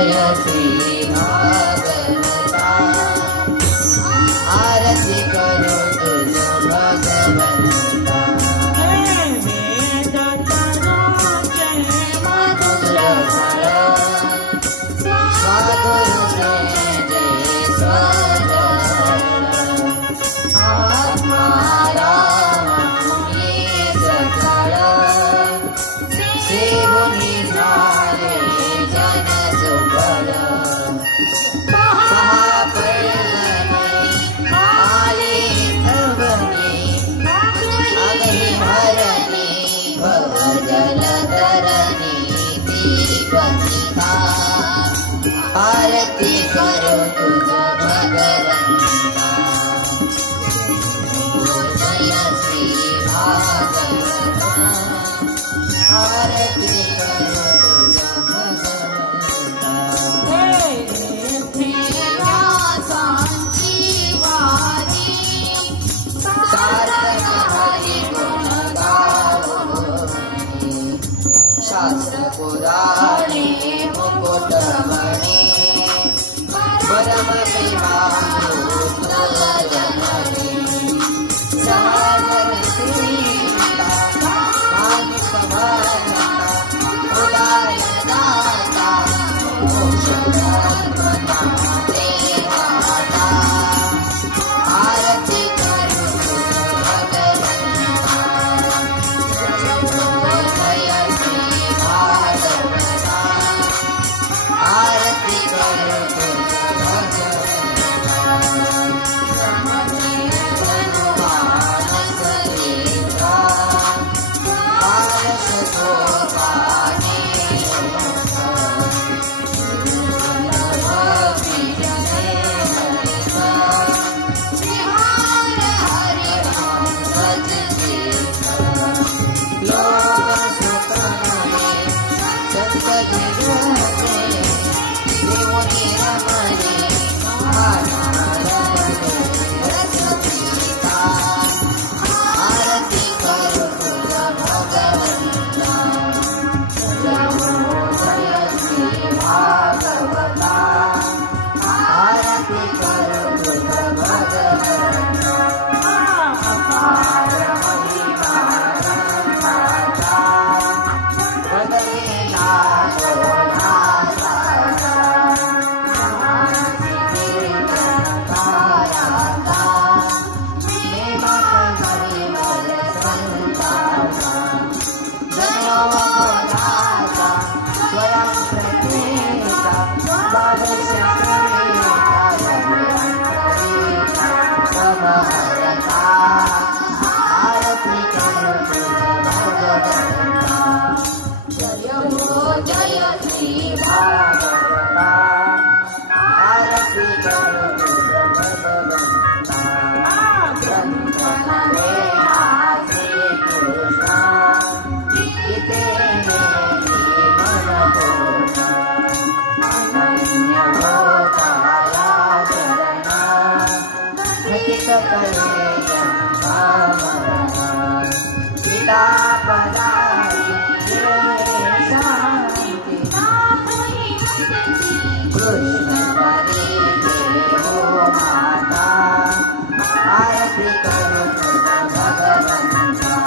जय श्री भागवता आरती करो तुझ भगवंता स्वागुरु जय स्वागत आत्मा रामी सकल सेवुनि झाले जन सुफल महापल्लवी आले अवनी अगहि हरणी भव जल तरणी दीपनिधा आरती करो तुझ भगवंता जय श्री भागवता आरती करो तुझ भगवंता सार्थक हरि गुण गावो शास्त्र पुराणे मुकुट मणि परम विभागोत्तरमणि सागर सीता मानुष भरता उदार दाता मोक्ष धर्मना देवाता आरती करो तुझ भगवंता जय श्री भागवता आरती करो तुझ भगवंता मानस लेता पारस गोपाने आरती करो तुझ भगवंता जय श्री भागवता आरती करो तुझ भगवंता अपार महिमा माता बदले लागो नाता आरती करो तुझ भगवंता जय श्री भागवता आरती करो तुझ भगवंता ग्रंथ लेना श्री कृष्ण गीते मेरी मन होना अनन्य होता चरणा घटित करे पिता पदारी शांति कृष्ण परी हो माता आरती करो तुझ भगवंता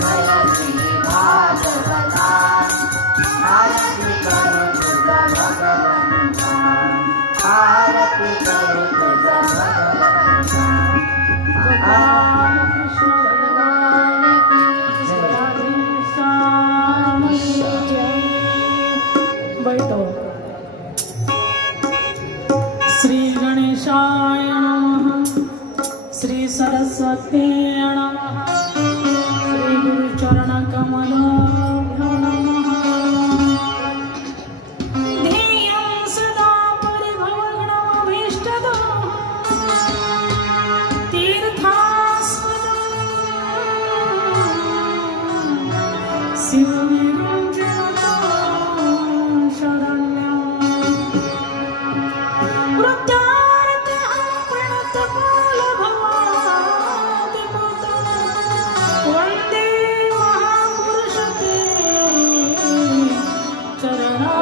जय श्री भागवता आरती करो तुझ भगवंता आरती करो तुझ भगवंता श्री गणेशाय नमः श्री सरस्वती नमः श्री गुरु चरण कमलाभ्यो नमः ध्येयं सदा परिभवग्नमभीष्टदं तीर्थास्पदं शिवविरञ्जनं शरण्यं वृद्धार्थं प्रणतकालभवादिपुतं वन्दे महापुरुषते चरणा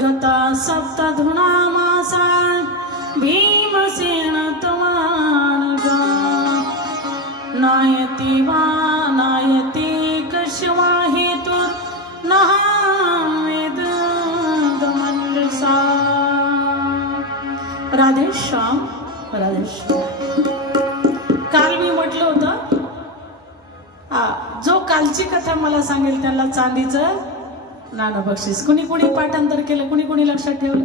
गता सप्तधुना मासा भीमसेन तवानगा नायती वा नायती कश्वा हेतु नहावेद दमनसा। राधेश्याम राधेश्याम। काल मी म्हटलं होतं जो कालची कथा मला सांगेल त्याला चांदीचं नाणं बक्षीस। कुणी कुणी पाठांतर केलं, कुणी कुणी लक्षात ठेवलं?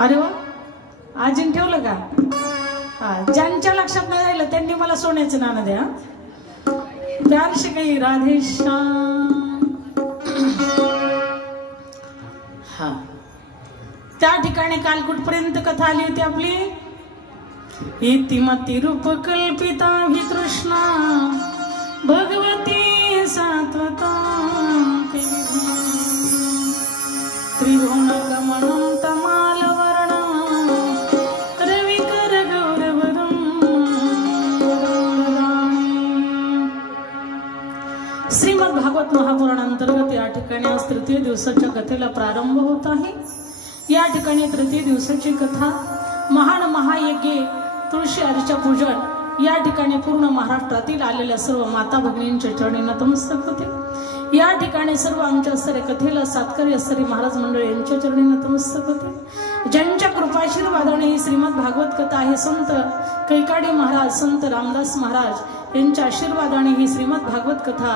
अरे वा, आजीन ठेवलं का? ज्यांच्या लक्षात नाही राहिलं त्यांनी मला सोन्याचं नाणं द्या। प्यार से काही राधेश्याम। हा, त्या ठिकाणी काल कुठपर्यंत कथा आली होती आपली? इतिमती रूप कल्पिता हि तृष्णा भगवती सात्वता त्रिभुवन गमनं तमालवर्णं रविकर गौरवरं श्रीमद भागवत महापुराणांतर्गत या ठिकाणी आज तृतीय दिवसाच्या कथेला प्रारंभ होत आहे। या ठिकाणी तृतीय दिवसाची कथा महान महायज्ञ तुळशी अर्चा पूजन या ठिकाणी पूर्ण महाराष्ट्रातील आलेल्या सर्व माता भगिनींच्या चरणी नतमस्तक होते। या ठिकाणी सर्व आमच्या असणाऱ्या कथेला सातकरी असणारी महाराज मंडळ यांच्या चरणी नतमस्तक होते। ज्यांच्या कृपाशीर्वादाने ही श्रीमद भागवत कथा आहे, संत कैकाडी महाराज, संत रामदास महाराज यांच्या आशीर्वादाने ही श्रीमद भागवत कथा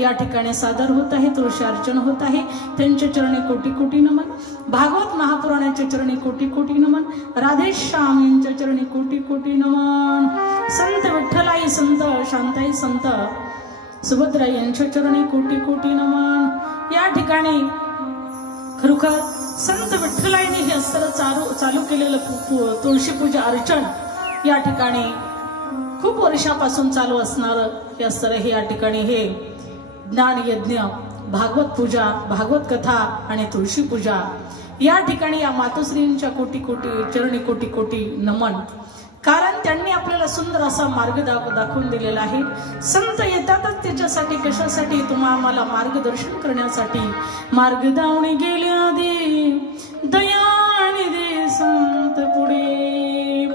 या ठिकाणी सादर होत आहे, तुळशी अर्चन होत आहे। त्यांच्या चरणी कोटी कोटी नमन। भागवत महापुराणाच्या चरणी कोटी कोटी नमन। राधेश्याम यांच्या चरणी कोटी कोटी नमन। संत विठ्ठलाई, संत शांताई, संत सुभद्रा यांच्या चरणी कोटी कोटी नमन। या ठिकाणी खरोखर संत विठ्ठलाईने हे अस्त्र चालू केलेलं तुळशी पूजा अर्चन या ठिकाणी खूप वर्षापासून चालू असणारं हे अस्त्र हे या ठिकाणी हे ज्ञान यज्ञ, भागवत पूजा, भागवत कथा आणि तुळशी पूजा या ठिकाणी या मातोश्रींच्या कोटी कोटी चरणी कोटी कोटी नमन। कारण त्यांनी आपल्याला सुंदर असा मार्ग दाखवून दिलेला आहे। संत येतातच त्याच्यासाठी, कशासाठी? तुम्हा आम्हाला मार्गदर्शन करण्यासाठी। मार्ग दावणे गेल्या दे दयाने दे संत पुढे।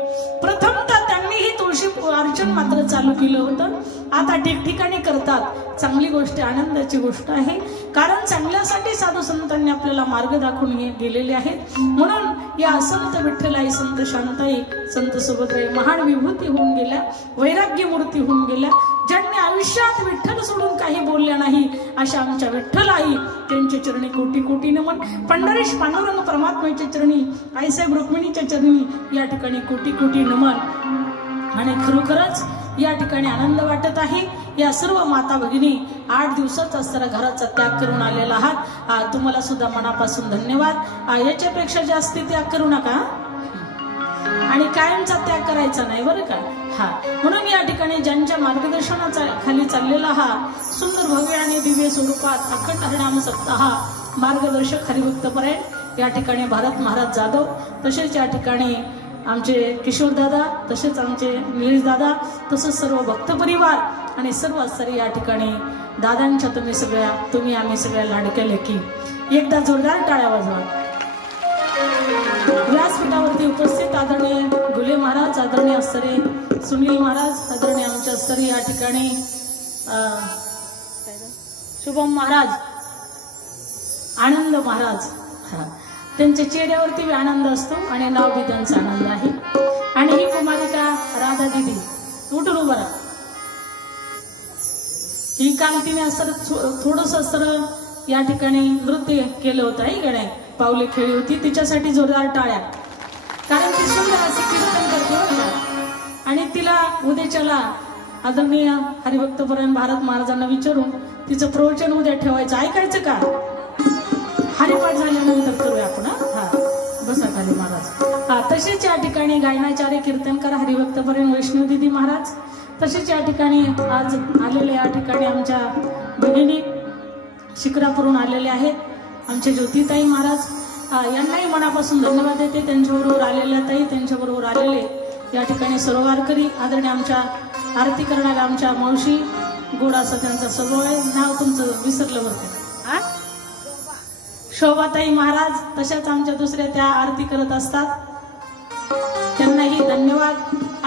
प्रथमतः त्यांनी ही तुळशी अर्चन मात्र चालू केलं होतं, आता ठिकठिकाणी करतात। चांगली गोष्ट, आनंदाची गोष्ट आहे, कारण चांगल्यासाठी साधू संतांनी आपल्याला मार्ग दाखवून गेलेले आहेत। म्हणून या संत विठ्ठलाई, संत शांताई, संत सुभद्राई महान विभूती होऊन गेल्या, वैराग्य मूर्ती होऊन गेल्या। ज्यांनी आयुष्यात विठ्ठल सोडून काही बोलल्या नाही अशा आमच्या विठ्ठलाई त्यांच्या चरणी कोटी कोटी नमन। पंढरीश पांडुरंग परमात्म्याच्या चरणी, आईसाहेब रुक्मिणीच्या चरणी या ठिकाणी कोटी कोटी नमन। आणि खरोखरच या ठिकाणी आनंद वाटत आहे। या सर्व माता भगिनी 8 दिवसाचा असणारा घराचा त्याग करून आलेला आहात, तुम्हाला सुद्धा मनापासून धन्यवाद। याच्यापेक्षा जास्ती त्याग करू नका आणि कायमचा त्याग करायचा नाही, बरं का? हा, म्हणून या ठिकाणी ज्यांच्या मार्गदर्शनाचा खाली चाललेला हा सुंदर भव्य आणि दिव्य स्वरूपात अखंड हरिनाम सप्ताह मार्गदर्शक हरिभक्तपरायण या ठिकाणी भारत महाराज जाधव, तसेच या ठिकाणी आमचे किशोर दादा, तसेच आमचे निलेश दादा, तसंच सर्व भक्त परिवार आणि सर्व असणारी या ठिकाणी दादांच्या तुम्ही आम्ही सगळ्या लाडक्या लेकी एकदा जोरदार टाळ्या वाजवा। व्यासपीठावरती उपस्थित आदरणीय गुले महाराज, आदरणीय असणारे सुनील महाराज, आदरणीय आमच्या असणारी या ठिकाणी शुभम महाराज, आनंद महाराज, त्यांच्या चेहऱ्यावरती आनंद असतो आणि नाव बी त्यांचा आनंद आहे। आणि ही कुमारिका राधा दिदी, उठून उभं राहा। ही काल तिने असं थोडंसं असं या ठिकाणी नृत्य केलं होतं, ही गणे पावले खेळली होती, तिच्यासाठी जोरदार टाळ्या, कारण ती सुंदर असे कीर्तन करते। आणि तिला उद्याच्याला आदरणीय हरिभक्तपरायण भारत महाराजांना विचारून तिचं प्रवचन उद्या ठेवायचं, ऐकायचं का? हरिपाठ झाल्यानंतर करूया आपण। हा, बसा खाली महाराज। हा, तसेच या ठिकाणी गायनाचार्य कीर्तनकार हरिभक्तपरायण वैष्णव दिदी महाराज, तसेच या ठिकाणी आज आलेले या ठिकाणी आमच्या भगिनी शिक्रापूरहून आलेले आहेत आमचे ज्योतिताई महाराज, यांनाही मनापासून धन्यवाद देते। त्यांच्याबरोबर आलेल्या ताई, त्यांच्याबरोबर आलेले या ठिकाणी सर्व वारकरी, आदरणीय आमच्या आरती करणाऱ्या आमच्या मावशी, गोड असा त्यांचा स्वभाव आहे। नाव तुमचं विसरलं बरं का? शोभाताई महाराज तशाच आमच्या दुसऱ्या त्या आरती करत असतात, त्यांनाही धन्यवाद.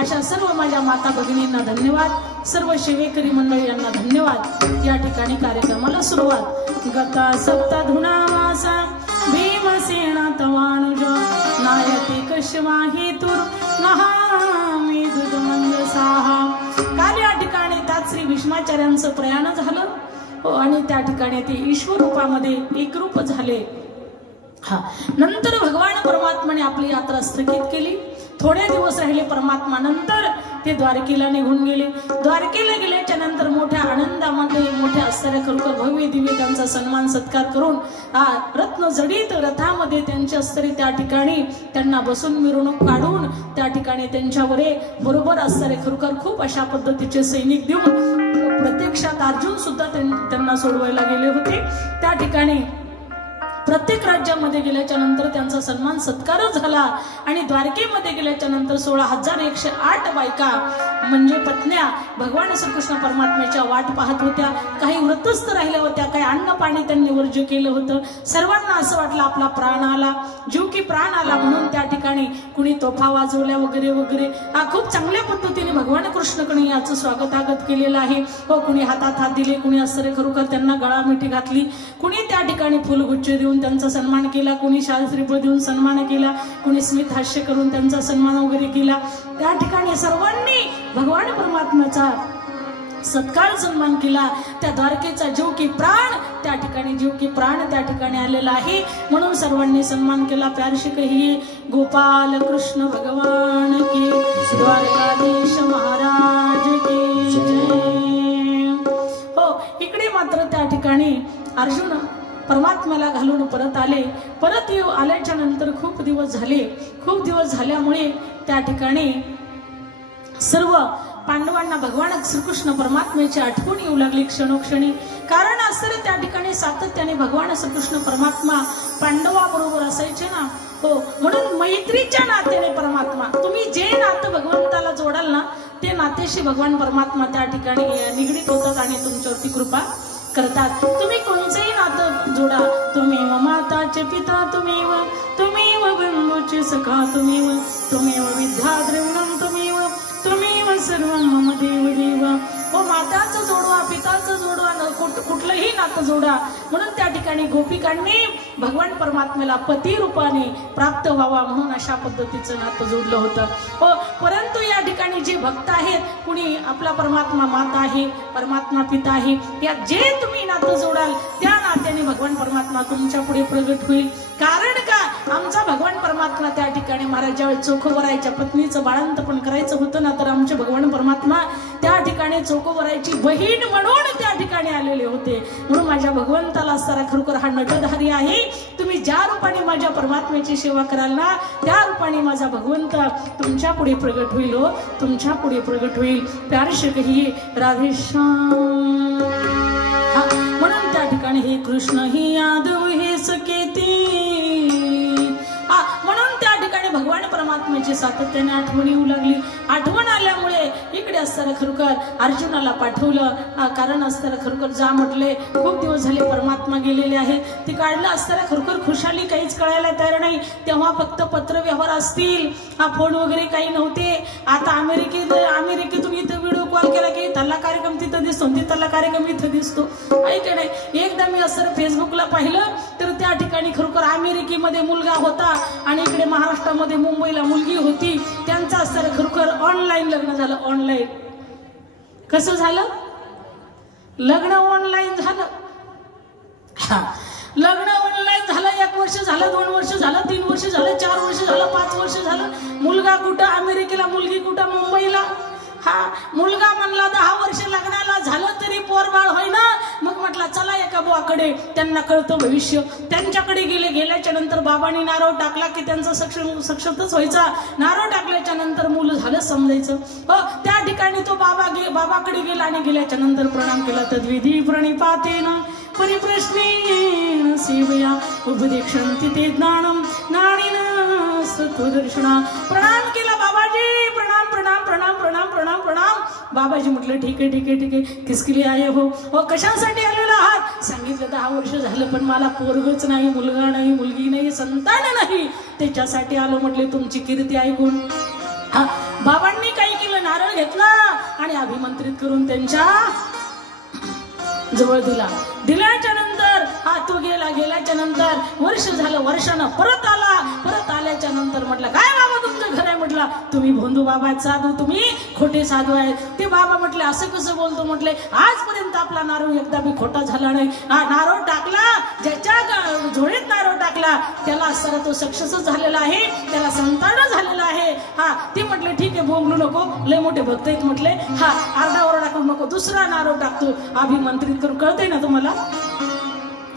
अशा सर्व माझ्या माता भगिनींना धन्यवाद, सर्व सेवेकरी मंडळी यांना धन्यवाद. या ठिकाणी कार्यक्रमाला सुरुवात. गता सप्तधुनामासा भीमसेना तवानुज नायती कश्यवाही तुर नहामी दुदमंद साहा. काल या ठिकाणी त्यात श्री भीष्माचार्यांचं प्रयाण झालं आणि त्या ठिकाणी ते ईश्वर रूपामध्ये एकरूप झाले. नंतर भगवान परमात्माने आपली यात्रा स्थगित केली. थोडे दिवस राहिले परमात्मा, नंतर ते द्वारकेला निघून गेले. द्वारकेला गेल्याच्या नंतर मोठ्या आनंदामध्ये मोठ्या आश्चर्य खरोखर भव्य दिव्य त्यांचा सन्मान सत्कार करून रत्न जडित रथामध्ये त्यांचे आश्चर्य त्या ठिकाणी त्यांना बसून मिरवणूक काढून त्या ठिकाणी त्यांच्यावर बरोबर आश्चर्य खरोखर खूप अशा पद्धतीचे सैनिक देऊन प्रत्यक्षात अर्जुन सुद्धा त्यांना सोडवायला गेले होते. त्या ठिकाणी प्रत्येक राज्यामध्ये गेल्याच्या नंतर त्यांचा सन्मान सत्कारच झाला आणि द्वारकेमध्ये गेल्याच्या नंतर 16,108 बायका म्हणजे पत्न्या भगवान श्रीकृष्ण परमात्म्याच्या वाट पाहत होत्या. काही व्रतस्थ राहिल्या होत्या, काही अन्न पाणी त्यांनी वर्ज्य केलं होतं. सर्वांना असं वाटलं आपला प्राण आला, जीव की प्राण आला, म्हणून त्या ठिकाणी कुणी तोफा वाजवल्या वगैरे वगैरे. खूप चांगल्या पद्धतीने भगवान कृष्णकडे याचं स्वागतागत केलेलं आहे. कुणी हातात हात दिले, कुणी आश्चर्य खरोखर त्यांना गळा मिठी घातली, कुणी त्या ठिकाणी फुलगुच्छ देऊन त्यांचा सन्मान केला, कुणी शाल श्रीफळ देऊन सन्मान केला, कुणी स्मित हास्य करून त्यांचा सन्मान वगैरे केला. त्या ठिकाणी सर्वांनी भगवान परमात्म्याचा सत्कार सन्मान केला. त्या द्वारकेचा जीव की प्राण त्या ठिकाणी जीव की प्राण त्या ठिकाणी आलेला आहे, म्हणून सर्वांनी सन्मान केला. प्यारशी कही गोपाल कृष्ण भगवान की, द्वारकाधीश महाराज की जय. इकडे मात्र त्या ठिकाणी अर्जुन परमात्म्याला घालून परत आले. परत आल्याच्या नंतर खूप दिवस झाले. खूप दिवस झाल्यामुळे त्या ठिकाणी सर्व पांडवांना भगवान श्रीकृष्ण परमात्म्याची आठवण येऊ लागली क्षणोक्षणी. कारण असं त्या ठिकाणी सातत्याने भगवान श्रीकृष्ण परमात्मा पांडवाबरोबर असायचे ना, म्हणून मैत्रीच्या नात्याने परमात्मा, तुम्ही जे नातं भगवंताला जोडाल ना ते नात्याशी भगवान परमात्मा त्या ठिकाणी निगडीत होतात आणि तुमच्यावरती कृपा करतात. तुम्ही कोणतेही नातं जोडा, तुम्ही माताचे पिता, तुम्ही बंधूचे सखा, तुम्ही विद्या द्रविणम, तुम्ही सर्व मम देव देवा. माताचं जोडवा, पिताचं जोडवा, कुठलंही नातं जोडा. म्हणून त्या ठिकाणी गोपिकांनी भगवान परमात्म्याला पती रूपाने प्राप्त व्हावा म्हणून अशा पद्धतीचं नातं जोडलं होतं. परंतु या ठिकाणी जे भक्त आहेत, कुणी आपला परमात्मा माता आहे, परमात्मा पिता आहे, या जे तुम्ही नातं जोडाल त्या नात्याने भगवान परमात्मा तुमच्या पुढे प्रगट होईल. कारण का, आमचा भगवान परमात्मा त्या ठिकाणी महाराज ज्यावेळी चोखोबरायच्या पत्नीचं बाळंतपण करायचं होतं ना, तर आमचे भगवान परमात्मा त्या ठिकाणी चोखोबरायची बहीण म्हणून त्या ठिकाणी आलेले होते. म्हणून माझ्या भगवंताला सारा खरोखर हा नटधारी आहे. तुम्ही ज्या रूपाने माझ्या परमात्म्याची सेवा कराल ना त्या रूपाने माझा भगवंत तुमच्या पुढे प्रगट होईल. तुमच्या पुढे प्रगट होईल. प्यारशी कहिये राधेश्याम. म्हणून त्या ठिकाणी हे कृष्ण ही यादव हे सकेती. म्हणून त्या ठिकाणी भगवान परमात्म्याची सातत्याने आठवण येऊ लागली. आठवण आल्यामुळे इकडे असताना खरोखर अर्जुनाला पाठवलं. कारण असताना खरोखर जा म्हटले, खूप दिवस झाले परमात्मा गेलेले आहे. ते काढलं असताना खरोखर खुशाली काहीच कळायला तयार नाही. तेव्हा फक्त पत्र व्यवहार असतील, फोन वगैरे काही नव्हते. आता अमेरिकेतून इथं व्हिडिओ कॉल केला की तल्ला कार्यक्रम तिथं दिसतो, तिथला कार्यक्रम इथं दिसतो. ऐक नाही, एकदा मी असं फेसबुकला पाहिलं तर त्या ठिकाणी खरोखर अमेरिकेमध्ये मुलगा होता आणि इकडे महाराष्ट्रामध्ये मुंबईला मुलगी होती. त्यांचं असताना खरोखर ऑनलाईन लग्न झालं. ऑनलाईन कसं झालं? लग्न ऑनलाईन झालं. लग्न ऑनलाईन झालं. 1 वर्ष झालं, 2 वर्ष झालं, 3 वर्ष झालं, 4 वर्ष झालं, 5 वर्ष झालं. मुलगा कुठं अमेरिकेला, मुलगी कुठं मुंबईला. मुलगा म्हणला 10 वर्ष लग्नाला झालं तरी पोरबाळ होईना. मग म्हटला चला एका बुवाकडे, त्यांना कळतं भविष्य. त्यांच्याकडे गेल्याच्या नंतर बाबांनी नारळ टाकला की त्यांचा सक्षमच व्हायचा. नारळ टाकल्याच्या नंतर मुलं झालं समजायचं. त्या ठिकाणी तो बाबाकडे गेला आणि गेल्याच्या नंतर प्रणाम केला. तद्विधी प्रणिपातेन परिप्रश्नेन सेवया उपदेक्षन्ति ते ज्ञानम ज्ञानिन सत्वदर्शना. प्रणाम केला बाबाजी, प्रणाम प्रणाम प्रणाम प्रणाम प्रणाम प्रणाम. बाबाजी म्हटलं ठीक आहे ठीक आहे ठीक आहे. किसके लिए आए हो? हो कशासाठी आलेला आहात? सांगितलं 10 वर्ष झालं पण मला पोरगच नाही, मुलगा नाही, मुलगी नाही, संतान नाही, त्याच्यासाठी आलो. म्हटले तुमची कीर्ती ऐकून. हा बाबांनी काय केलं, नारळ घेतला आणि अभिमंत्रित करून त्यांच्या जवळ दिला. दिल्याच्या नंतर हा तो गेल्याच्या नंतर वर्ष झालं, वर्षानं परत आला. परत आल्याच्या नंतर म्हटलं काय बाबा तुमचं घर आहे? म्हटलं तुम्ही भोंदू बाबा आहेत, साधू, तुम्ही खोटे साधू आहेत. ते बाबा म्हटले असं कसं बोलतो? म्हटले आजपर्यंत आपला नारळ एकदा बी खोटा झाला नाही. हा नारळ टाकला, ज्याच्या झोळीत नारळ टाकला त्याला सर तो सक्सेसच झालेला आहे, त्याला संतान झालेला आहे. हा ते म्हटले ठीक आहे बोंबलू नको, लय मोठे भक्त आहेत म्हटले. हा आरडाओरडा करू नको, दुसरा नारळ टाकतो अभिमंत्रित करून. कळतंय ना तुम्हाला?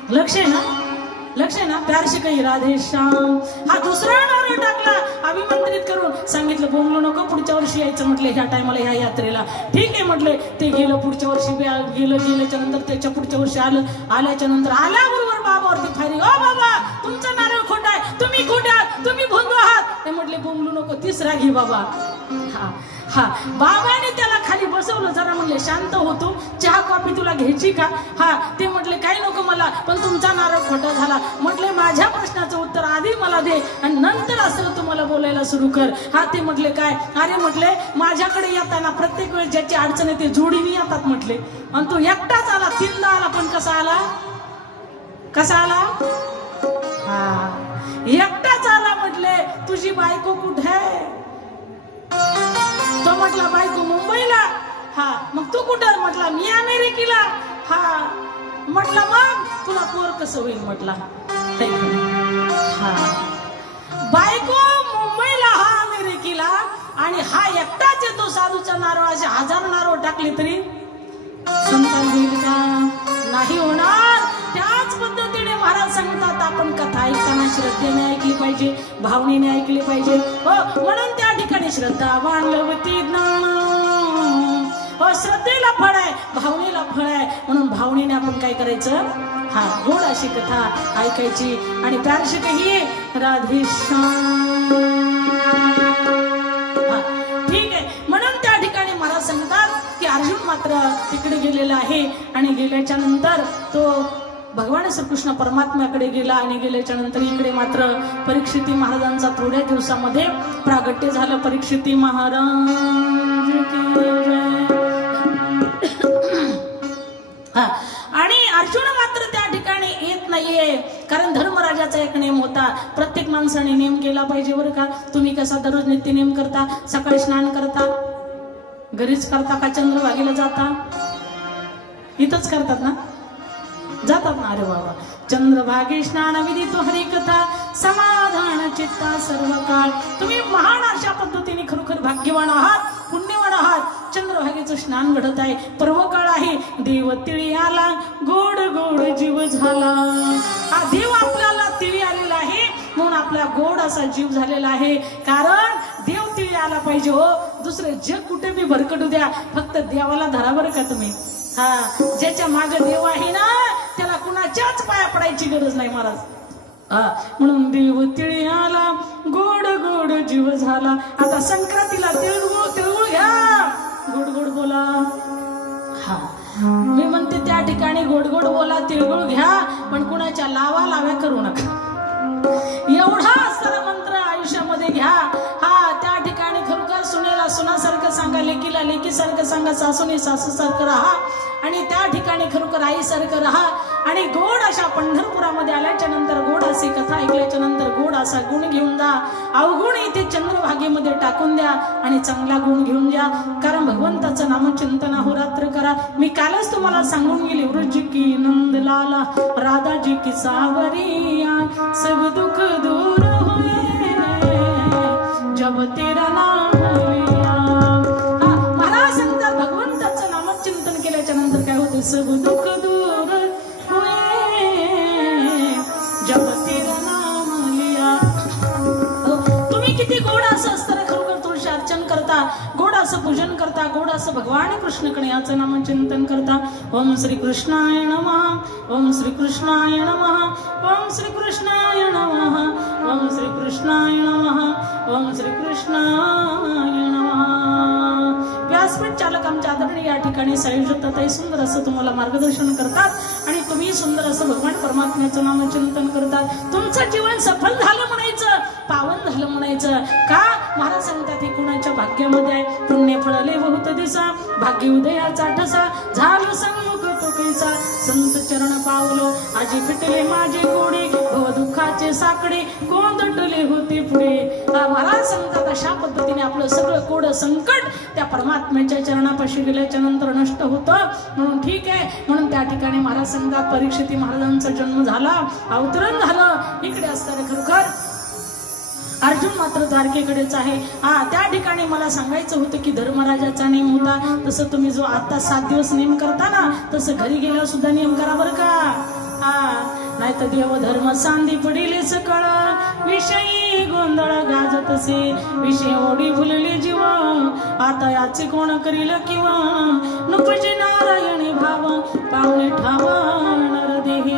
लक्ष आहे ना? लक्ष आहे ना? प्यार से कही राधे श्याम. हा दुसरा नारळ टाकला अभिमंत्रित करून. सांगितलं बोंबलू नको, पुढच्या वर्षी यायचं म्हटले ह्या टायमाला ह्या यात्रेला. ठीक आहे म्हटले. ते गेलं, पुढच्या वर्षी गेल्याच्या नंतर त्याच्या पुढच्या वर्षी आलं. आल्याच्या नंतर आल्याबरोबर बाबावरती फायरिंग. ओ बाबा तुमचा नारळ खोटा आहे, तुम्ही खोटे आहात, तुम्ही भोंदू आहात. ते म्हटले बोंबलू नको, तिसरा घे बाबा. हा हा बाबाने त्याला खाली बसवलं. जरा म्हणले शांत होतो, चहा कॉफी तुला घ्यायची का? हा ते म्हटले काही नको मला, पण तुमचा नारळ खोटा झाला. म्हटले माझ्या प्रश्नाचं उत्तर आधी मला दे आणि नंतर असं तुम्हाला बोलायला सुरू कर. हा ते म्हटले काय? अरे म्हटले माझ्याकडे येताना प्रत्येक वेळेस ज्याची अडचण आहे ते जोडीने येतात म्हटले, आणि तो एकटाच आला, 3दा आला. पण कसा आला? कसा आला? हा एकटाच आला. म्हटले तुझी बायको कुठे आहे? तो म्हटला बायको मुंबईला. हा मग तू कुठं? म्हटला मी अमेरिकेला. हा म्हटला मग तुला पोर कसं होईल? म्हटला हा बायको मुंबईला, हा अमेरिकेला, आणि हा एकटाच येतो. साधूचा नारळ असे 1000 नारळ टाकले तरी संतान होईल का? नाही होणार. त्याच पद्धतीने महाराज सांगतात आपण कथा ऐकताना श्रद्धेने ऐकली पाहिजे, भावनेने ऐकली पाहिजे. म्हणून त्या ठिकाणी श्रद्धा वाणवती ज्ञान. श्रद्धेला फळ आहे, भावनेला फळ आहे. म्हणून भावनेने आपण काय करायचं? हा गोड अशी कथा ऐकायची आणि प्यारशी कही राधे श्याम. ठीक आहे. म्हणून त्या ठिकाणी महाराज सांगतात की अर्जुन मात्र तिकडे गेलेला आहे आणि गेल्याच्या नंतर तो भगवान श्रीकृष्ण परमात्म्याकडे गेला आणि गेल्याच्या नंतर इकडे मात्र परीक्षिती महाराजांचा थोड्या दिवसामध्ये प्रागट्य झालं. परीक्षिती महाराज हा आणि अर्जुन मात्र त्या ठिकाणी येत नाहीये, कारण धर्मराजाचा एक नियम होता, प्रत्येक माणसाने नियम केला पाहिजे बरं का. तुम्ही कसा दररोज नित्य नियम करता? सकाळी स्नान करता, घरीच करता का चंद्रभागेला जाता? इथंच करतात ना? जातात ना? अरे बाबा चंद्रभागे स्नान विधी तो हरिकथा समाधान चित्ता सर्व काळ. तुम्ही महान अशा पद्धतीने खरोखर भाग्यवान आहात, पुण्यवान आहात. चंद्रभागेचं स्नान घडत आहे, पर्व काळ आहे. देव तिळी आला, गोड गोड जीव झाला. हा देव आपल्याला तिळी आलेला आहे म्हणून आपला गोड असा जीव झालेला आहे. कारण देव तिळी आला पाहिजे हो. दुसरे जग कुठे बी भरकटू द्या, फक्त देवाला धरा बरं का तुम्ही. हा ज्याच्या मागे देव आहे ना त्याला कुणाच्याच पाया पडायची गरज नाही महाराज. हा म्हणून देव तिळी आला, गोड गोड जीव झाला. आता संक्रांतीला तिळगुळ घ्या, गोड गोड बोला. हा मी म्हणते त्या ठिकाणी गोड गोड बोला, तिळगुळ घ्या, पण कुणाच्या लावा लाव्या करू नका. एवढा सारा मंत्र आयुष्यामध्ये घ्या. हा त्या ठिकाणी खरोखर सुनेला सुनासारखं सांगा, लेकीला लेकीसारखं सांगा, सासूने सासूसारखं राहा आणि त्या ठिकाणी खरोखर आईसारखं राहा. आणि गोड अशा पंढरपुरामध्ये आल्याच्या नंतर गोड अशी कथा ऐकल्याच्या नंतर गोड असा गुण घेऊन जा. अवगुण इथे चंद्रभागेमध्ये टाकून द्या आणि चांगला गुण घेऊन द्या. कारण भगवंताचं नामचिंतन अहोरात्र करा. मी कालच तुम्हाला सांगून गेली, वृज की नंदलाला, राधा जी की सावरिया, सब दुख दूर हुए जब तेरा नाम लिया. महाराज सांगतात भगवंताचं नामचिंतन केल्याच्या नंतर काय होतं? सब दुख दूर हुए जब तेरा नाम लिया. तुम्ही किती गोड असं असताना खरोखर तुळशी अर्चन करता, गोड असं पूजन करता, गोड असं भगवान कृष्ण कन्याचं नामचिंतन करता. ओम श्री कृष्णाय नमः, ओम श्री कृष्णाय नमः, ओम श्री कृष्णाय नमः, ओम श्री कृष्णाय नमः, ओम श्री कृष्णाय नमः. व्यासपीठ चालक आमच्या आदरणीय या ठिकाणी सायुज्यताई सुंदर असं तुम्हाला मार्गदर्शन करतात आणि तुम्ही सुंदर असं भगवान परमात्म्याचं नामचिंतन करतात. तुमचं जीवन सफल झालं म्हणायचं, पावन झालं म्हणायचं. का? महाराज सांगतात हे कुणाच्या भाग्यामध्ये आहे. पुण्य फळले बहुत दिसा, भाग्य उदयाचा ठसा, झालो सन्मुख तो कैसा, संत चरण पावलो आजी फिटले माझे गोडे, भव दुःखाचे साकडे कोंदटले होते पुढे. महाराज सांगतात अशा पद्धतीने आपलं सगळं कोड संकट त्या परमात्म्याच्या चरणापाशी गेल्याच्या नंतर नष्ट होतं. म्हणून ठीक आहे, म्हणून त्या ठिकाणी महाराज सांगतात परीक्षित महाराजांचा जन्म झाला, अवतरण झालं. इकडे असताना खरोखर अर्जुन मात्र द्वारकेकडेच आहे. त्या ठिकाणी मला सांगायचं होतं की धर्मराजाचा नेम होता, तसं तुम्ही जो आता 7 दिवस नेम करता ना, तसं घरी गेल्यावर सुद्धा नेम करा बरं का. नाही तर देव धर्म सांदी पडिले सकळ, विषयी गोंधळ गाजतसे, विषय ओढी भुलले जीव, आता याचे कोण करील किंवा, नुपजे नारायणी भाव पावणे ठावा नरदेहे.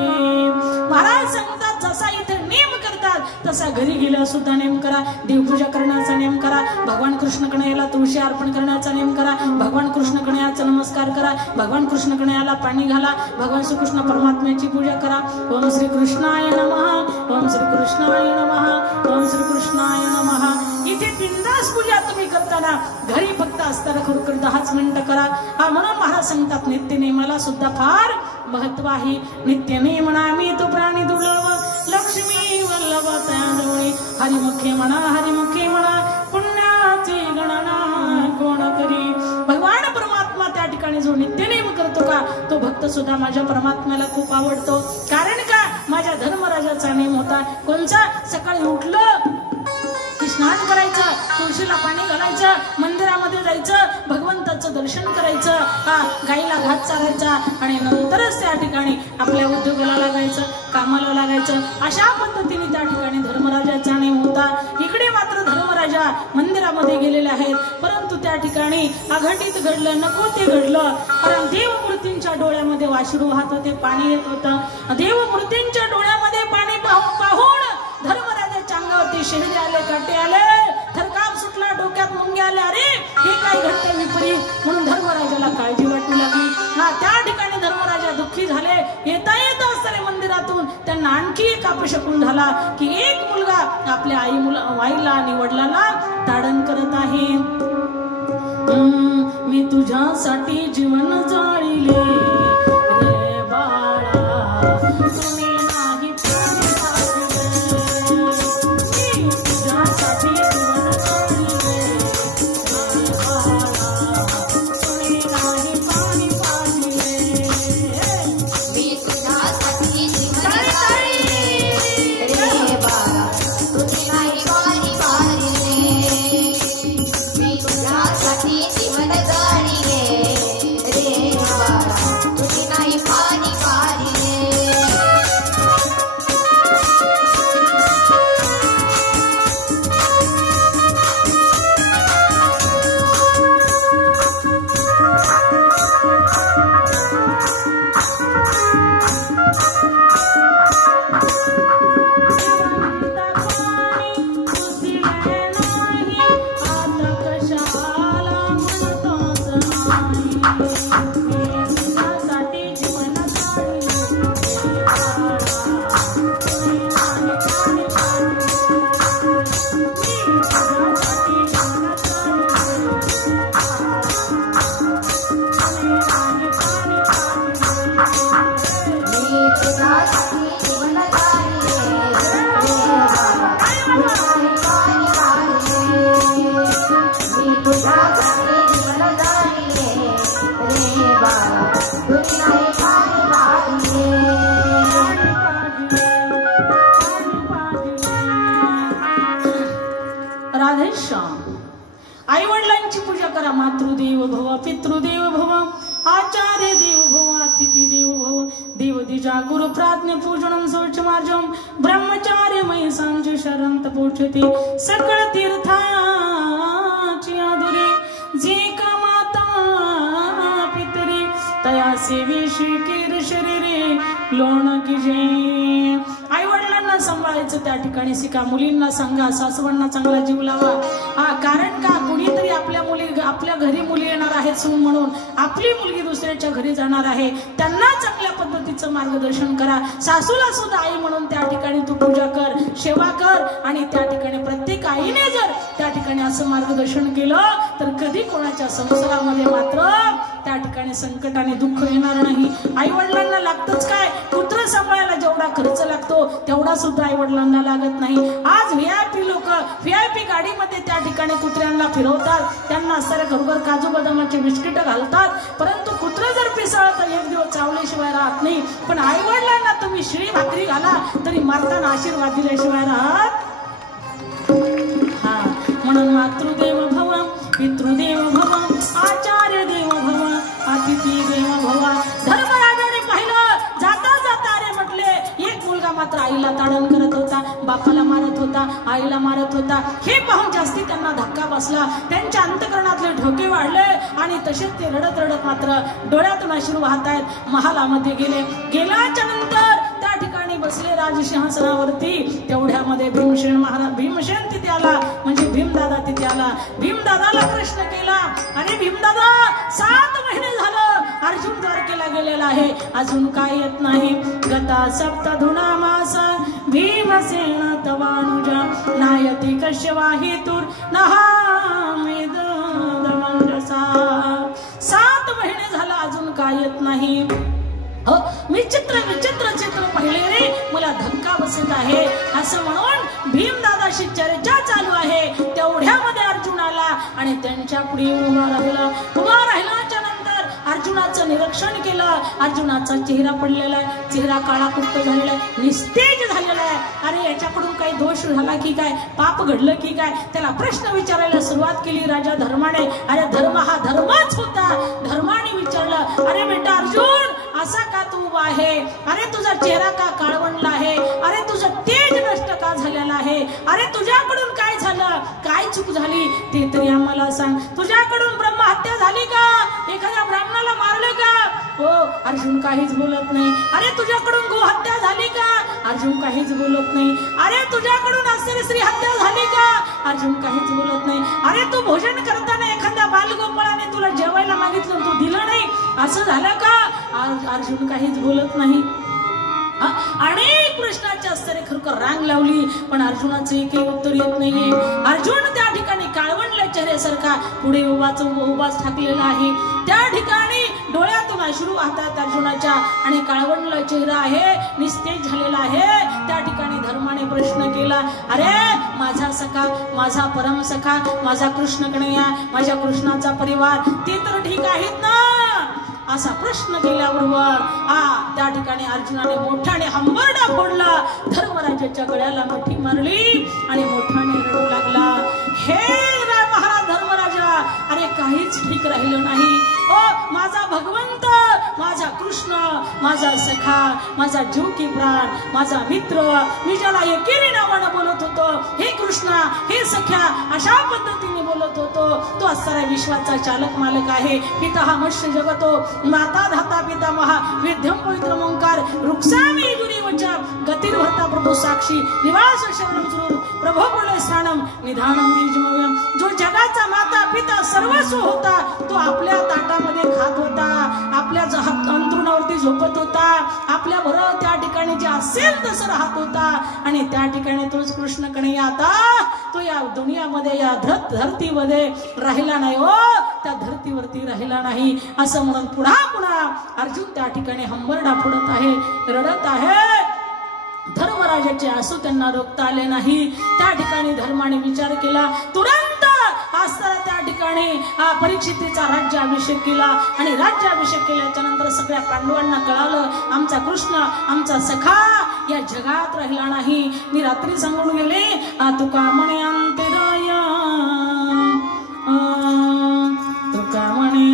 महाराज सांगतात जसा इथे नेम करतात तसा घरी गेला सुद्धा नेम करा. देवपूजा करण्याचा नेम करा, भगवान कृष्ण कन्हैयाला तुळशी अर्पण करण्याचा नेम करा, भगवान कृष्ण कन्हैयाचा नमस्कार करा, भगवान कृष्ण कन्हैयाला पाणी घाला, भगवान श्रीकृष्ण परमात्म्याची पूजा करा. ओम श्री कृष्णाय नमः, ओम श्री कृष्णाय नमः, ओम श्री कृष्णाय नमः. इथे बिनधास्त पूजा तुम्ही करताना घरी फक्त असताना खरोखर 10 मिनिटं करा. म्हणून महाराज सांगतात नित्य नेमाला सुद्धा फार महत्व आहे. नित्य नेम नामी तो प्राणी दुर्लभ, लक्ष्मी वल्लभ त्याजवळी, हरिमुखे म्हणा हरिमुखे म्हणा, पुण्याची गणना कोण करी. भगवान परमात्मा त्या ठिकाणी जो नित्यनेम करतो का तो भक्त सुद्धा माझ्या परमात्म्याला खूप आवडतो. कारण का? माझ्या धर्मराजाचा नेम होता कोणचा? सकाळी उठलं की स्नान करायचं, तुळशीला पाणी घालायचं, मंदिरामध्ये जायचं, भगवंताचं दर्शन करायचं, गाईला घात चारायचा आणि नंतरच त्या ठिकाणी आपल्या उद्योगाला लागायचं, कामाला लागायचं. अशा पद्धतीने त्या ठिकाणी धर्मराजाचा नेम होता. इकडे मात्र धर्मराजा मंदिरामध्ये गेलेले आहेत, परंतु त्या ठिकाणी अघटित घडलं, नको ते घडलं. कारण देवमूर्तींच्या डोळ्यामध्ये वासरू वाहत होते, पाणी येत होतं. देवमूर्तींच्या डोळ्यामध्ये पाणी पाहून धर्मराजाच्या अंगावरती शरीर आले, काटे आले, थरकाप सुटला, डोक्यात मुंगे आले. अरे हे काय घडते विपरीत, म्हणून धर्मराजाला काळजी वाटू लागली. त्या ठिकाणी धर्मराजा दुःखी झाले. येता येता असताना मंदिरातून त्यांना आणखी एक अपशकुन झाला की एक मुलगा आपल्या आईला आणि वडिलांना ताडण करत आहे. मी तुझ्यासाठी जीवन जाळिले रे बाळा, तुम्ही नाही आई वडिलांची पूजा करा. मातृदेव भव, पितृदेव भव, आचार्य देव भव, अतिथी देव भव, देवदिजा गुरु प्राज्ञ पूजनम शौच मार्जम, ब्रह्मचार्य महिसांची शरणत पोचते. सकळ तीर्थाची आदुरे, जे का माता पितरे, तया सेवेशी केर शरीरे लोण की जे. आई वडिलांना सांभाळायचं त्या ठिकाणी शिका. मुलींना सांगा, सासवांना चांगला जीव लावा. कारण का कुणीतरी आपल्या घरी मुली येणार आहेत सून म्हणून, आपली मुलगी दुसऱ्याच्या घरी जाणार आहे, त्यांना चांगल्या पद्धतीचं मार्गदर्शन करा. सासूला सुद्धा आई म्हणून त्या ठिकाणी तू पूजा कर, सेवा कर. आणि त्या ठिकाणी प्रत्येक आईने जर त्या ठिकाणी असं मार्गदर्शन केलं तर कधी कोणाच्या संसारामध्ये मात्र त्या ठिकाणी संकट आणि दुःख येणार नाही. आई वडिलांना लागतच काय, कुत्र सांभाळायला जेवढा खर्च लागतो तेवढा सुद्धा आई वडिलांना लागत नाही. आज व्हीआयपी लोक व्हीआयपी गाडीमध्ये त्या ठिकाणी कुत्र्यांना फिरवतात, त्यांना सारे घरोघर काजू बदामाचे बिस्किट घालतात. परंतु कुत्र जर पिसळलं तर एक दिवस चावल्याशिवाय राहत नाही. पण आई वडिलांना तुम्ही शिळी भाकरी घाला तरी मारताना आशीर्वाद दिल्याशिवाय राहत. म्हणून मातृदेव भव, पितृदेव भव, आचार्य देव भव, अतिथी देव भव. धर्मराजाने पाहिलं, जाता जाता अरे म्हटले, एक मुलगा मात्र आईला ताडण करत होता, बापाला मारत होता, आईला मारत होता. हे पाहून जास्ती त्यांना धक्का बसला, त्यांच्या अंतकरणातले ठोके वाढले आणि तसेच ते रडत रडत मात्र डोळ्यातून अश्रू वाहतायत महालामध्ये गेले. गेल्याच्या नंतर त्या ठिकाणी बसले राजसिंहासनावरती. तेवढ्यामध्ये भीमसेन महाराज, भीमसेन तिथे आला, म्हणजे भीमदादा तिथे आला. भीमदादाला प्रश्न केला, अरे भीमदादा, 7 महिने झालं अर्जुन द्वारकेला गेलेला आहे, अजून काय येत नाही. गता सप्तधुना मास भीमसेन तवानुजा नायती कश्यवाही तुर नहामेद दमंडसा. 7 महिने झाला अजून काय येत नाही. विचित्र विचित्र चित्र पाहिले रे, मला धक्का बसत आहे. असं म्हणून भीमदादाशी चर्चा चालू आहे. तेवढ्यामध्ये अर्जुन आला आणि त्यांच्या पुढे उभा राहिला. राहिल्याच्या नंतर अर्जुनाचं निरीक्षण केलं. अर्जुनाचा चेहरा पडलेला आहे, चेहरा काळा कुट्ट झालेला आहे, निस्तेज झालेला आहे. अरे याच्याकडून काही दोष झाला की काय, पाप घडलं की काय, त्याला प्रश्न विचारायला सुरुवात केली राजा धर्माने. अरे धर्म हा धर्मच होता. धर्माने विचारलं, अरे बेटा अर्जुन, असा का तू उभा आहे? अरे तुझा चेहरा का काळवंडला आहे? अरे तुझं तेज नष्ट का झालेला आहे? अरे तुझ्याकडून काय झालं, काय चूक झाली ते तरी आम्हाला सांग. तुझ्याकडून ब्रह्महत्या झाली का, एखाद्या ब्राह्मणाला मारलं का? हो, अर्जुन काहीच बोलत नाही. अरे तुझ्याकडून गोहत्या झाली का? अर्जुन काहीच बोलत नाही. अरे तुझ्याकडून स्त्री हत्या झाली का? अर्जुन काहीच बोलत नाही. अरे तू भोजन करताना एखाद्या बालगोपाळाने तुला जेवायला मागितलं, तू दिलं नाही, असं झालं का? अर्जुन काहीच बोलत नाही. अनेक प्रश्नाची आश्चर्य खरोखर रांग लावली, पण अर्जुनाचं एकही उत्तर येत नाहीये. अर्जुन त्या ठिकाणी काळवंडल्या चेहऱ्यासारखा पुढे उभाच ठाकलेला आहे. त्या ठिकाणी डोळ्यातून अश्रू वाहतात अर्जुनाच्या आणि काळवंडला चेहरा आहे, निस्तेज झालेला आहे. त्या ठिकाणी धर्माने प्रश्न केला, अरे माझा सखा, माझा परम सखा, माझा कृष्ण कन्हैया, माझ्या कृष्णाचा परिवार ते तर ठीक आहेत ना? असा प्रश्न केल्याबरोबर त्या ठिकाणी अर्जुनाने मोठ्याने हंबरडा फोडला, धर्मराजाच्या गळ्याला मिठी मारली आणि मोठ्याने रडू लागला. हे महाराज धर्मराजा, अरे काहीच ठीक राहिलं नाही. ओ माझा भगवंत, माझा कृष्ण, माझा सखा, माझा जीव की प्राण, माझा मित्र, मी ज्याला एकेरी नावानं बोलत होतो, हे कृष्णा, हे सख्या, अशा पद्धतीने बोलत होतो, तो साऱ्या विश्वाचा चालक मालक आहे. पिता हा मत्स्य जगतो, माता धाता पिता महा, वेद्यम पवित्र ओंकार, रुक्सामी दुरी वचा, गतिर्भर्ता प्रभू साक्षी, निवास शरणम सुरू, प्रभो प्रलय स्थानम, निधानम बीजमव्यम. जो जगाचा माता पिता सर्वस्व होता, तो आपल्या ताटामध्ये खात होता, आपल्या अंतरुणावरती झोपत होता, आपल्या बरोबर त्या ठिकाणी जे असेल तसं राहत होता. आणि त्या ठिकाणी तोच कृष्ण कन्हैया आता तो या दुनियामध्ये, या धरतीमध्ये राहिला नाही. हो, त्या धरतीवरती राहिला नाही. असं म्हणून पुन्हा अर्जुन त्या ठिकाणी हंबरडा फोडत आहे, रडत आहे. धर्मराजाचे आसू त्यांना रोखता आले नाही. त्या ठिकाणी धर्माने विचार केला, तुरंत असताना त्या ठिकाणी परीक्षितीचा राज्याभिषेक केला. आणि राज्याभिषेक केल्याच्या नंतर सगळ्या पांडवांना कळालं, आमचा कृष्ण, आमचा सखा या जगात राहिला नाही. मी रात्री सांगून गेले, तुका म्हणे अंतराया, तुका म्हणे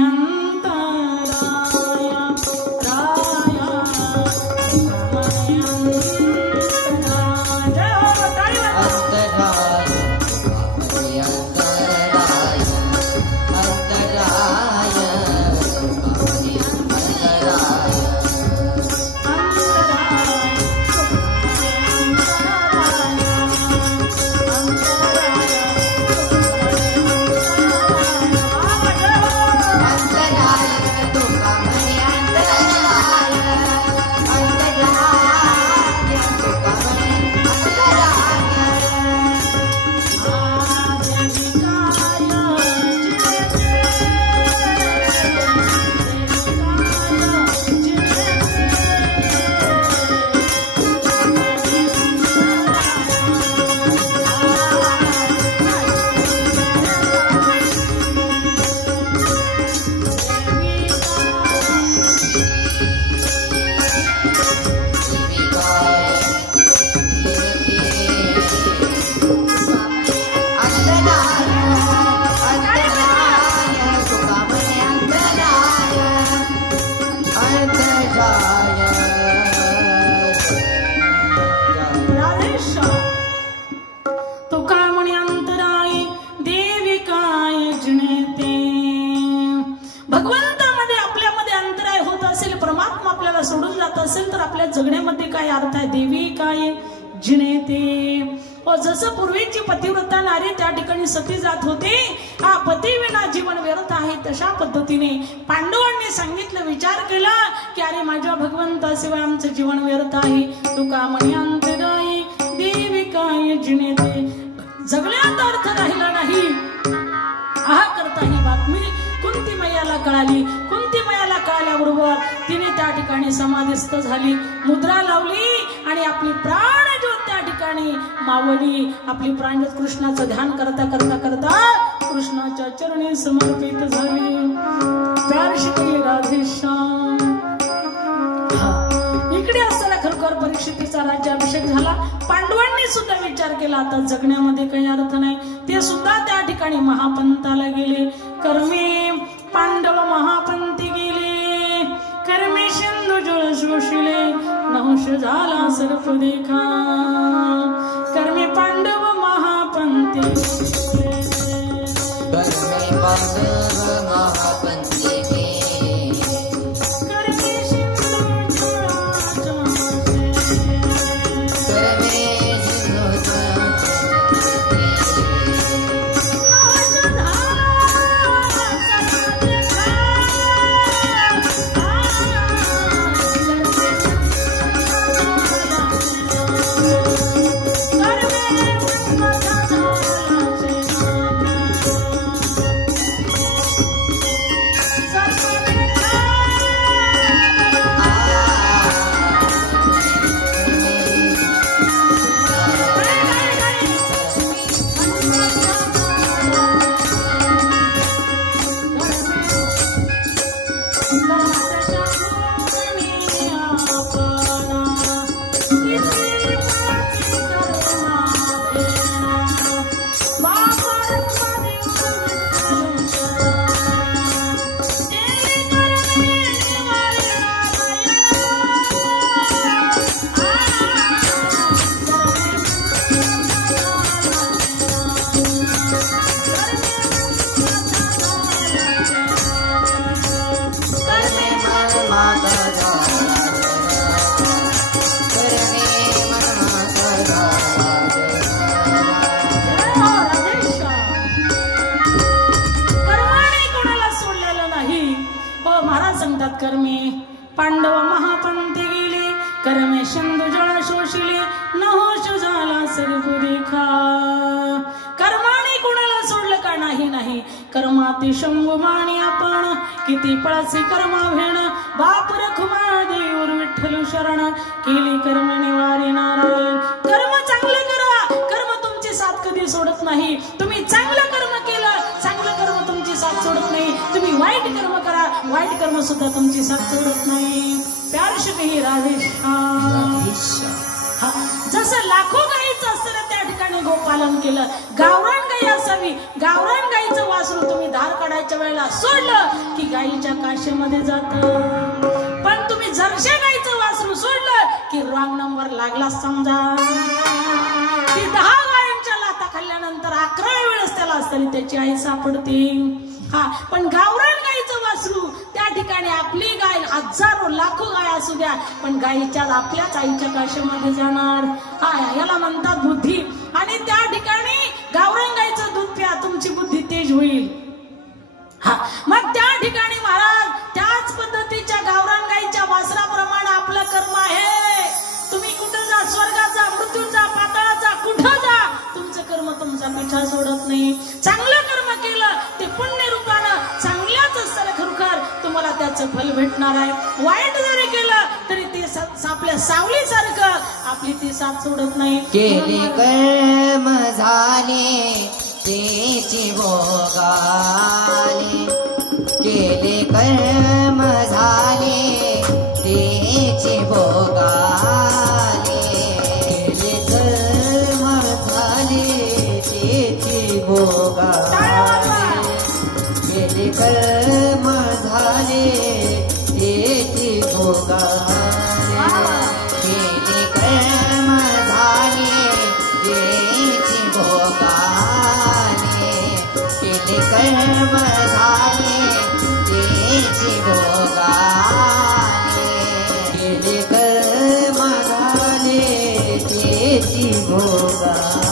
काय अर्थ आहे देवी काय जिनेते. जसं पूर्वीची पतिव्रता नारी त्या ठिकाणी सती जात होते, हा पती विना जीवन व्यर्थ आहे, तशा पद्धतीने पांडवांनी सांगितलं, विचार केला की अरे माझ्या भगवंताशिवाय आमचं जीवन व्यर्थ आहे. तुका म्हणे अंतराई देवी काय जिनेते. जगण्यात अर्थ राहिला नाही. हा करता ही बातमी कुंती मैयाला कळाली. कुंती मैयाला कळाल्याबरोबर तिने त्या ठिकाणी समाधिस्थ झाली, मुद्रा लावली आणि आपली प्राणज्योत त्या ठिकाणी मावली. आपली प्राणज्योत कृष्णाचं ध्यान करता करता करता कृष्णाच्या चरणी समर्पित झाली. प्यार श्री राधेश्याम. इकडे असताना खरोखर परीक्षितीचा राज्याभिषेक झाला. पांडवांनी सुद्धा विचार केला आता जगण्यामध्ये काही अर्थ नाही. ते सुद्धा त्या ठिकाणी महापंथाला गेले. कर्मे पांडव महापंथी गेले, कर्मे सिंधू जळ शोषिले, नहुष झाला सर्प देखा. कर्मे पांडव महापंथी कर्मे पांडव महापंथी कर्मे पांडव महापंथी गेले, कर्मे सिंधू जळ शोषिले, नहुष झाला सर्प देखा. कर्माने कोणाला सोडलं का नाही. नाही कर्माती शंभुमानी आपण, किती पळासी कर्मा भेण, बाप रखुमा देऊर विठ्ठल शरण, केली कर्म निवारी नारायण. कर्म चांगलं करा, कर्म तुमची साथ कधी सोडत नाही. तुम्ही चांगलं कर्म केलं, चांगलं कर्म तुमची साथ सोडत नाही. तुम्ही वाईट कर्म करा, वाईट कर्म सुद्धा तुमची साथ सोडत नाही. प्यार श्री राधेश्याम. जसं लाखो गायीचं असताना त्या ठिकाणी गोपालन केलं. गावरान गाई असावी, गावरान गाईचं वासरू तुम्ही धार काढायच्या वेळेला सोडलं की गाईच्या काशेमध्ये जात. पण तुम्ही जर्शी गाईचं वासरू सोडलं की रॉंग नंबर लागला समजा. ती 10 गायींच्या लाथा खाल्ल्यानंतर 11व्या वेळेस त्याला असताना त्याची आई सापडते. हा पण गावरान गाईचं वासरू त्या ठिकाणी आपली गाय हजारो लाखो गाय असू द्या, पण गायीच्या आपल्याच आईच्या काशेमध्ये जाणार. हा याला म्हणतात बुद्धी. आणि त्या ठिकाणी गावरान गाईचं दूध प्या, तुमची बुद्धी तेज होईल. हा मग त्या ठिकाणी महाराज त्याच पद्धतीच्या गावरान गाईच्या वासराप्रमाणे आपलं कर्म आहे. तुम्ही कुठं जा, स्वर्गात जा, मृत्यूत जा, पाताळात जा, कुठं जा, तुमचं कर्म तुमचा पिछा सोडत नाही. चांगलं कर्म केलं ते पुण्य रूपानं चांगल्याच असताना खरोखर तुम्हाला त्याचं फल भेटणार आहे. वाईट जरी केलं तरी ते आपल्या सावलीसारखं आपली ती साथ सोडत नाही. केले कर्म झाले तेची भोगाले, केले कर्म झाले तेची भोगाले, केले कर्म झाले तेची भोगाले, केले कर्म झाले तेची भोगाले, केले कर्म झाले तेची भोगाले, केले कर्म झाले तेची भोगाले, केले कर्म झाले भोगा